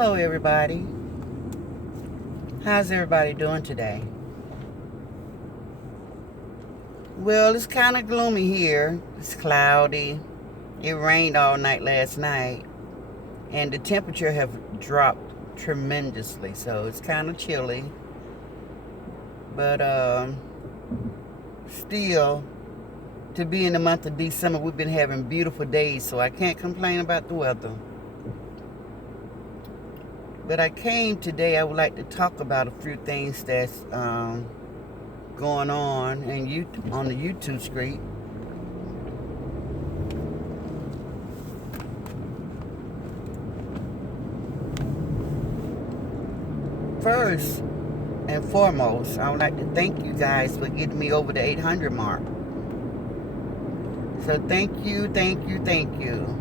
Hello, everybody. How's everybody doing today? Well, it's kind of gloomy here. It's cloudy. It rained all night last night, and the temperature have dropped tremendously, so it's kind of chilly. But still, to be in the month of December, we've been having beautiful days, so I can't complain about the weather. But I came today, I would like to talk about a few things that's going on on the YouTube street. First and foremost, I would like to thank you guys for getting me over the 800 mark. So thank you, thank you, thank you.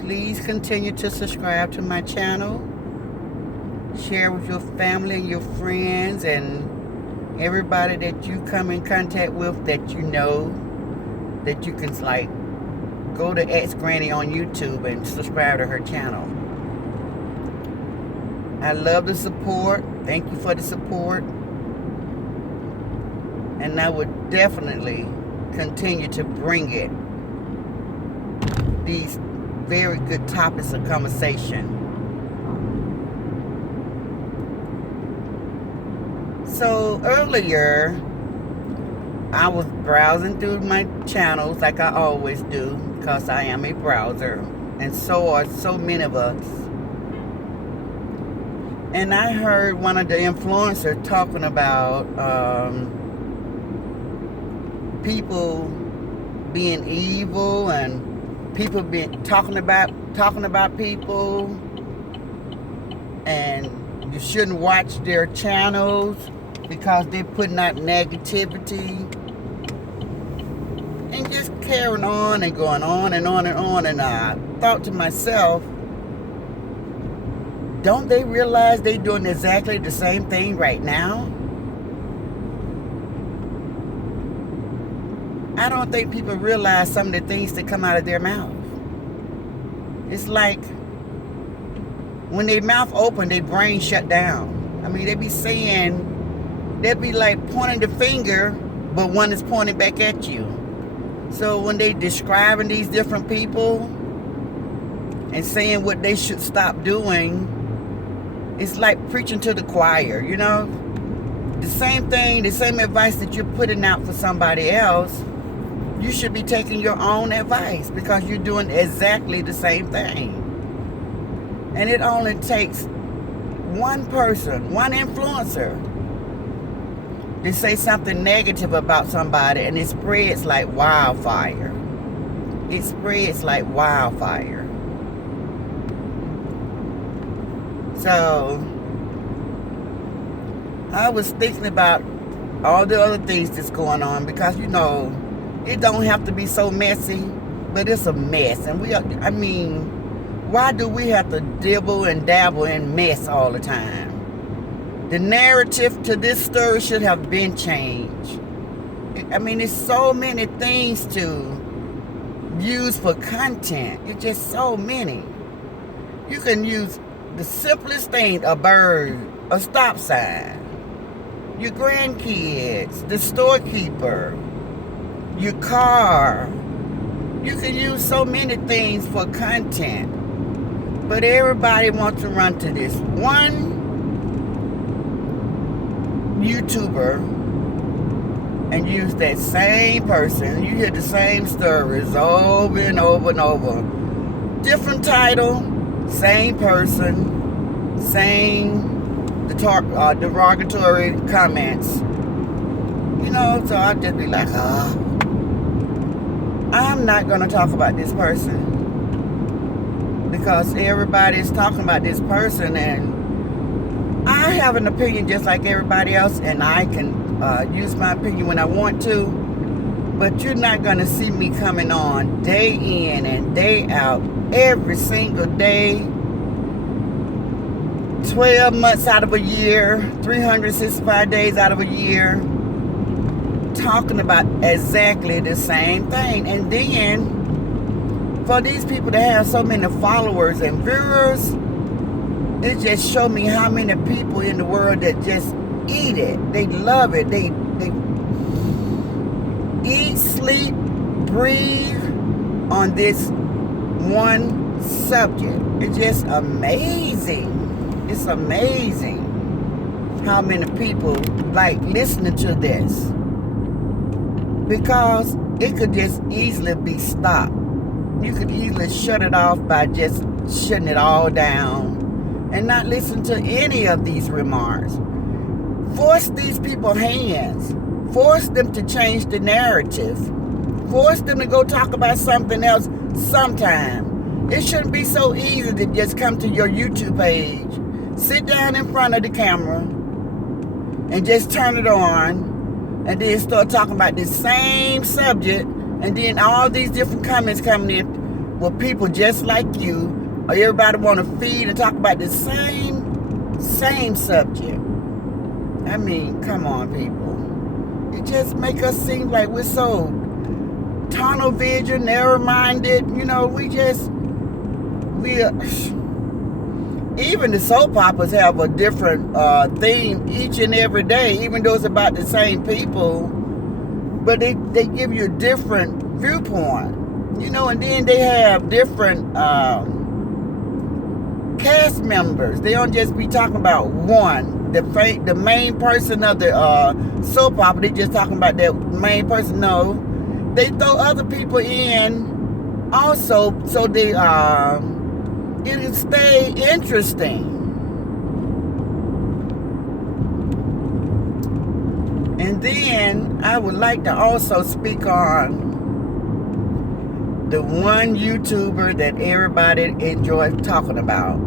Please continue to subscribe to my channel. Share with your family and your friends and everybody that you come in contact with that you know, that you can go to X Granny on YouTube and subscribe to her channel. I love the support. Thank you for the support. And I would definitely continue to bring it. These very good topics of conversation. So earlier, I was browsing through my channels like I always do, because I am a browser, and so are so many of us. And I heard one of the influencers talking about people being evil and people being talking about people, and you shouldn't watch their channels because they're putting out negativity, and just carrying on and going on and on and on. And I thought to myself, don't they realize they're doing exactly the same thing right now? I don't think people realize some of the things that come out of their mouth. It's like when their mouth open, their brain shut down. I mean, they be like pointing the finger, but one is pointing back at you. So when they describing these different people and saying what they should stop doing, it's like preaching to the choir, you know? The same thing, the same advice that you're putting out for somebody else, you should be taking your own advice, because you're doing exactly the same thing. And it only takes one person, one influencer, to say something negative about somebody, and it spreads like wildfire. It spreads like wildfire. So I was thinking about all the other things that's going on, because it don't have to be so messy, but it's a mess. And why do we have to dibble and dabble in mess all the time? The narrative to this story should have been changed. There's so many things to use for content. It's just so many. You can use the simplest thing: a bird, a stop sign, your grandkids, the storekeeper, your car. You can use so many things for content. But everybody wants to run to this one YouTuber and use that same person. You hear the same stories over and over and over. Different title, same person, same derogatory comments. So I'll just be like, I'm not going to talk about this person, because everybody's talking about this person, and I have an opinion just like everybody else, and I can use my opinion when I want to, but you're not going to see me coming on day in and day out, every single day, 12 months out of a year, 365 days out of a year, talking about exactly the same thing. And then for these people to have so many followers and viewers, it just showed me how many people in the world that just eat it. They love it. They eat, sleep, breathe on this one subject. It's just amazing. It's amazing how many people like listening to this, because it could just easily be stopped. You could easily shut it off by just shutting it all down and not listen to any of these remarks. Force these people's hands. Force them to change the narrative. Force them to go talk about something else sometime. It shouldn't be so easy to just come to your YouTube page, sit down in front of the camera, and just turn it on, and then start talking about the same subject, and then all these different comments coming in with people just like you, or everybody want to feed and talk about the same subject. I mean, come on, people. It just make us seem like we're so tunnel vision, narrow-minded. You know, even the soap operas have a different theme each and every day, even though it's about the same people, but they give you a different viewpoint, you know, and then they have different cast members. They don't just be talking about one, the main person of the soap opera. They just talking about that main person. No, they throw other people in also, so they it'll stay interesting. And then I would like to also speak on the one YouTuber that everybody enjoys talking about.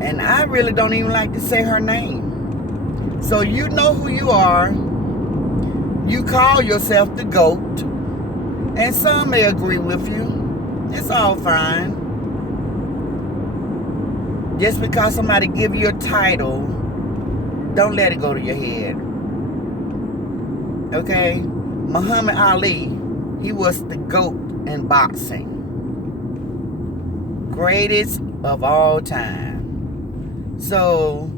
And I really don't even like to say her name. So you know who you are. You call yourself the GOAT. And some may agree with you. It's all fine. Just because somebody give you a title, don't let it go to your head. Okay? Muhammad Ali, he was the GOAT in boxing. Greatest of all time. So,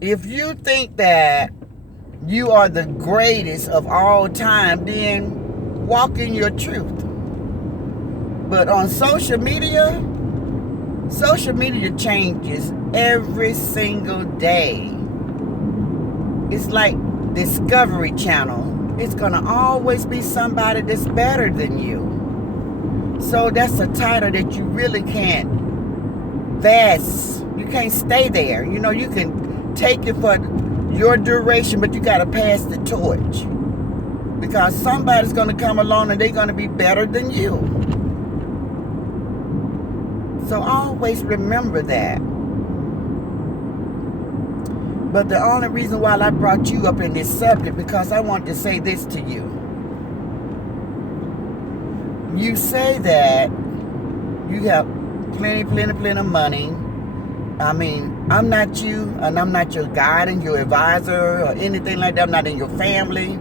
if you think that you are the greatest of all time, then walk in your truth. But on social media changes every single day. It's like Discovery Channel. It's gonna always be somebody that's better than you. So that's a title that you really can't vest. You can't stay there. You know, you can take it for your duration, but you gotta pass the torch. Because somebody's gonna come along and they're gonna be better than you. So always remember that. But the only reason why I brought you up in this subject, because I want to say this to you. You say that you have plenty of money. I mean, I'm not you, and I'm not your guide and your advisor or anything like that. I'm not in your family.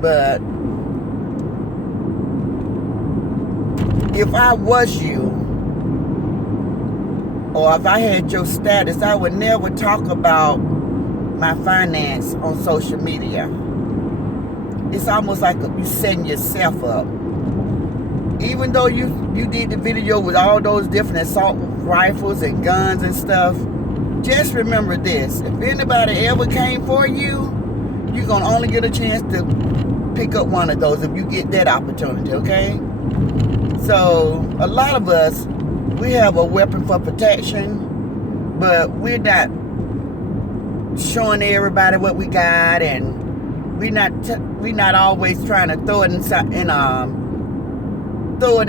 But if I was you, or if I had your status, I would never talk about my finance on social media. It's almost like you setting yourself up. Even though you did the video with all those different assault rifles and guns and stuff, just remember this. If anybody ever came for you, you're going to only get a chance to pick up one of those if you get that opportunity, okay? So, a lot of us, we have a weapon for protection, but we're not showing everybody what we got, and we're not always trying to throw it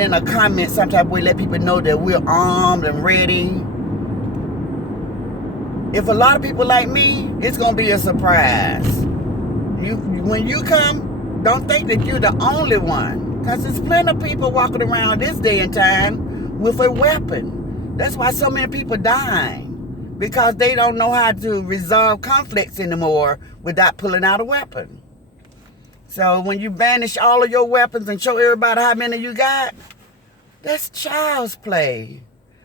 in a comment some type of way, let people know that we're armed and ready. If a lot of people like me, it's gonna be a surprise. When you come, don't think that you're the only one, because there's plenty of people walking around this day and time with a weapon. That's why so many people dying, because they don't know how to resolve conflicts anymore without pulling out a weapon. So when you banish all of your weapons and show everybody how many you got, that's child's play.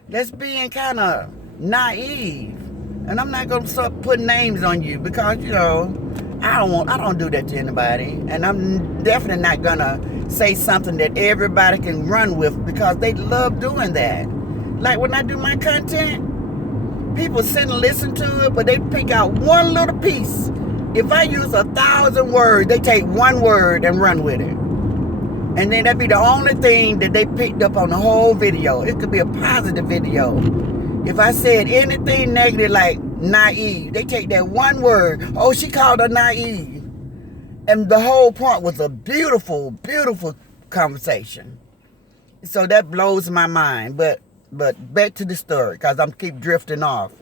That's being kind of naive. And I'm not gonna start putting names on you because, you know, I don't do that to anybody. And I'm definitely not gonna say something that everybody can run with because they love doing that. Like when I do my content, people sit and listen to it, but they pick out one little piece. If I use 1,000 words, they take one word and run with it. And then that'd be the only thing that they picked up on the whole video. It could be a positive video. If I said anything negative like naive, they take that one word. Oh, she called her naive. And the whole point was a beautiful, beautiful conversation. So that blows my mind. But back to the story, because I'm keep drifting off.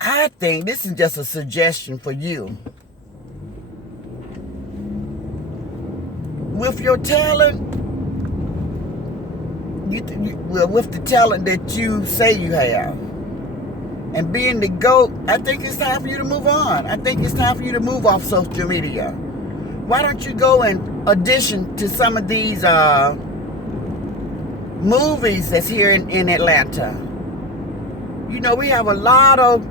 I think this is just a suggestion for you. With your talent, with the talent that you say you have, and being the GOAT, I think it's time for you to move on. I think it's time for you to move off social media. Why don't you go and audition to some of these movies that's here in Atlanta? You know, we have a lot of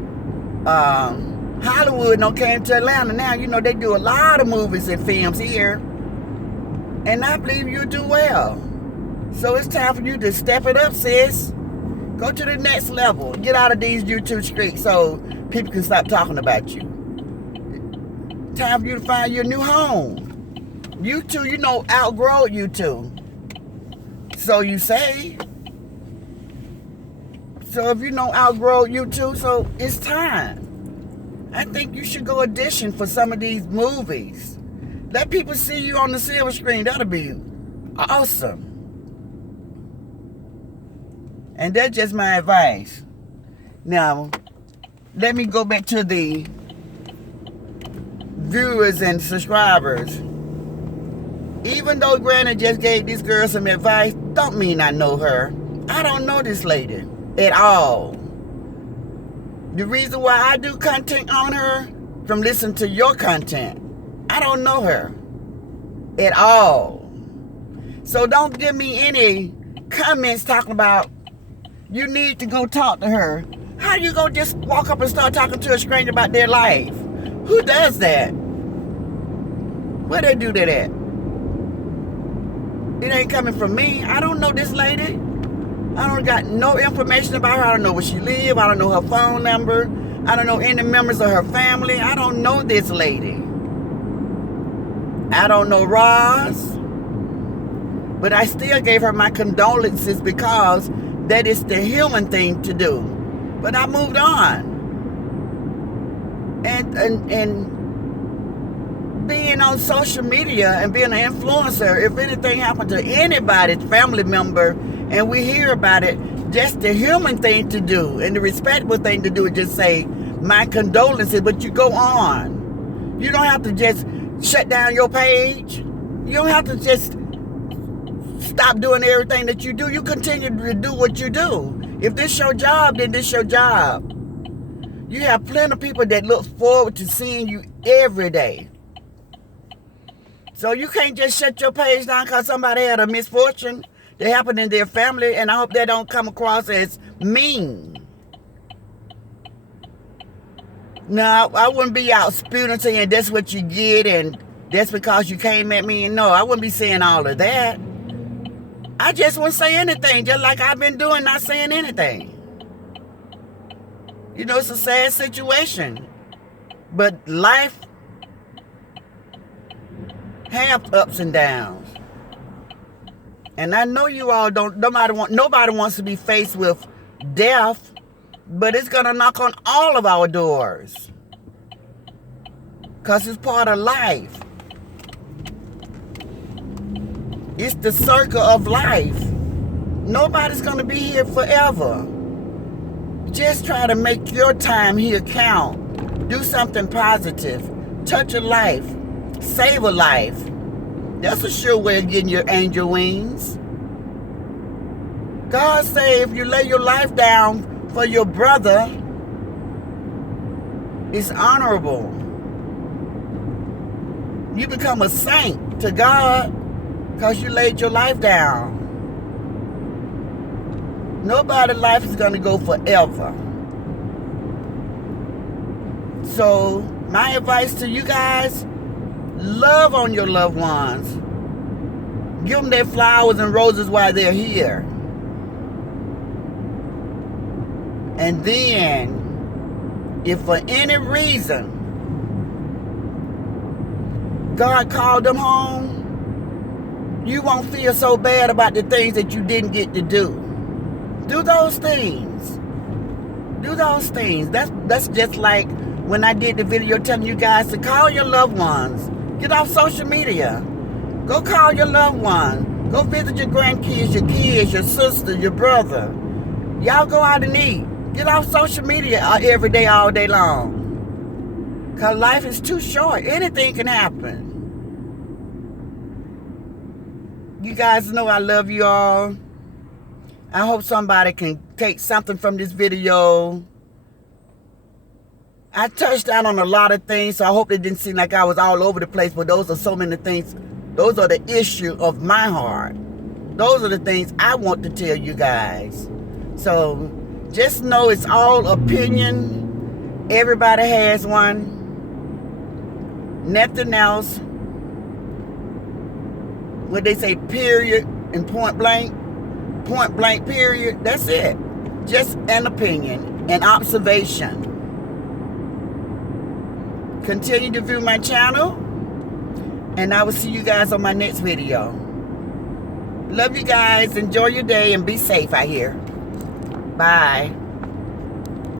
Hollywood came to Atlanta now. You know, they do a lot of movies and films here. And I believe you'll do well. So it's time for you to step it up, sis. Go to the next level. Get out of these YouTube streets so people can stop talking about you. Time for you to find your new home. YouTube, you know, outgrow YouTube. So you say. So if you don't outgrow YouTube, so it's time. I think you should go audition for some of these movies. Let people see you on the silver screen. That'll be awesome. And that's just my advice. Now, let me go back to the viewers and subscribers. Even though Granny just gave this girl some advice, don't mean I know her. I don't know this lady at all. The reason why I do content on her, from listening to your content, I don't know her at all. So don't give me any comments talking about you need to go talk to her. How you gonna just walk up and start talking to a stranger about their life? Who does that? Where they do that at? It ain't coming from me. I don't know this lady. I don't got no information about her. I don't know where she live. I don't know her phone number. I don't know any members of her family. I don't know this lady. I don't know Roz. But I still gave her my condolences because that is the human thing to do. But I moved on. And being on social media and being an influencer, if anything happened to anybody's family member and we hear about it, just the human thing to do and the respectable thing to do is just say, my condolences, but you go on. You don't have to just shut down your page. You don't have to just stop doing everything that you do. You continue to do what you do. If this your job, then this your job. You have plenty of people that look forward to seeing you every day. So you can't just shut your page down because somebody had a misfortune that happened in their family, and I hope that don't come across as mean. No, I wouldn't be out spewing saying that's what you get and that's because you came at me. And no, I wouldn't be saying all of that. I just wouldn't say anything, just like I've been doing, not saying anything. You know, it's a sad situation. But life have ups and downs. And I know you all don't, nobody wants to be faced with death, but it's going to knock on all of our doors. Because it's part of life. It's the circle of life. Nobody's going to be here forever. Just try to make your time here count. Do something positive. Touch a life. Save a life. That's a sure way of getting your angel wings. God say if you lay your life down for your brother, it's honorable. You become a saint to God because you laid your life down. Nobody's life is going to go forever. So, my advice to you guys, love on your loved ones. Give them their flowers and roses while they're here. And then, if for any reason God called them home, you won't feel so bad about the things that you didn't get to do. Do those things. Do those things. That's just like when I did the video telling you guys to call your loved ones. Get off social media. Go call your loved one. Go visit your grandkids, your kids, your sister, your brother. Y'all go out and eat. Get off social media every day, all day long. Because life is too short. Anything can happen. You guys know I love you all. I hope somebody can take something from this video. I touched out on a lot of things, so I hope it didn't seem like I was all over the place, but those are so many things. Those are the issue of my heart. Those are the things I want to tell you guys. So just know it's all opinion. Everybody has one. Nothing else. What they say, period, and point blank period. That's it. Just an opinion, an observation. Continue to view my channel, and I will see you guys on my next video. Love you guys. Enjoy your day and be safe out here. Bye.